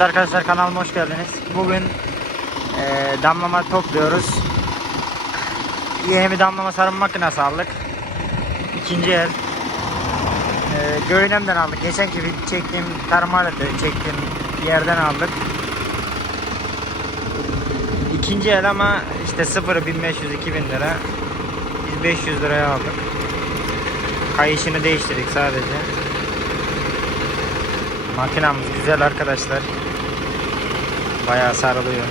Arkadaşlar kanalıma hoş geldiniz. Bugün eee, damlama topluyoruz. Yeni bir damlama sarım makinesi aldık. İkinci el. Eee Göğünem'den aldık. Geçenki bir çektiğim tarım aleti çektiğim yerden aldık. İkinci el ama işte sıfırı 1500-2000 lira. Biz 500 liraya aldık. Kayışını değiştirdik sadece. Makinamız güzel arkadaşlar. Bayağı sarılıyor.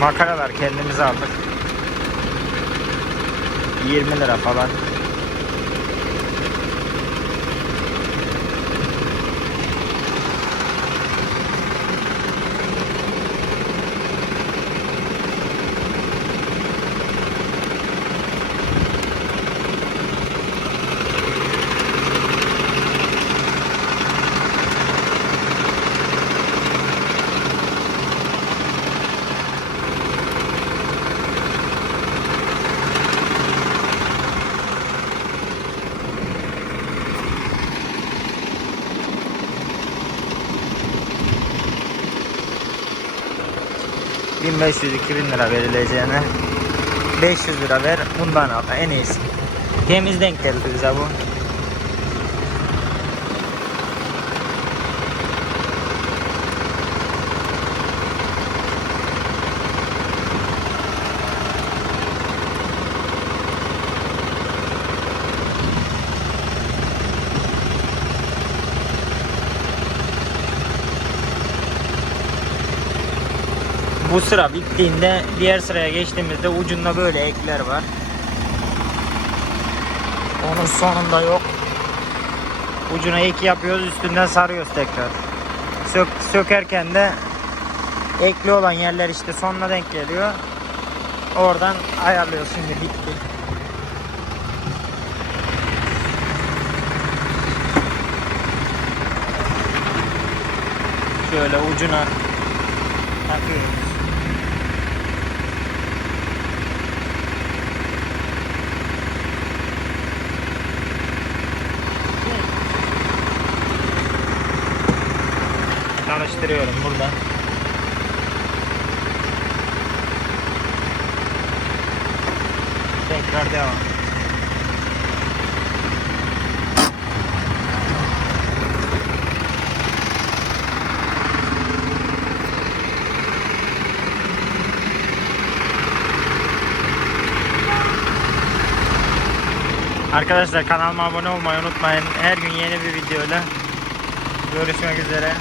Makaralar kendimiz aldık. 20 lira falan. ...1500-2000 lira verileceğine... ...500 lira ver bundan al en iyisi. Temiz denk geldi bize bu. Bu sıra bittiğinde diğer sıraya geçtiğimizde ucunda böyle ekler var. Onun sonunda yok. Ucuna ek yapıyoruz üstünden sarıyoruz tekrar. Sök, sökerken de ekli olan yerler işte sonuna denk geliyor. Oradan ayarlıyoruz şimdi bitti. Şöyle ucuna takıyoruz. Çalıştırıyorum burada. Tekrar devam. Arkadaşlar kanalıma abone olmayı unutmayın. Her gün yeni bir videoyla görüşmek üzere.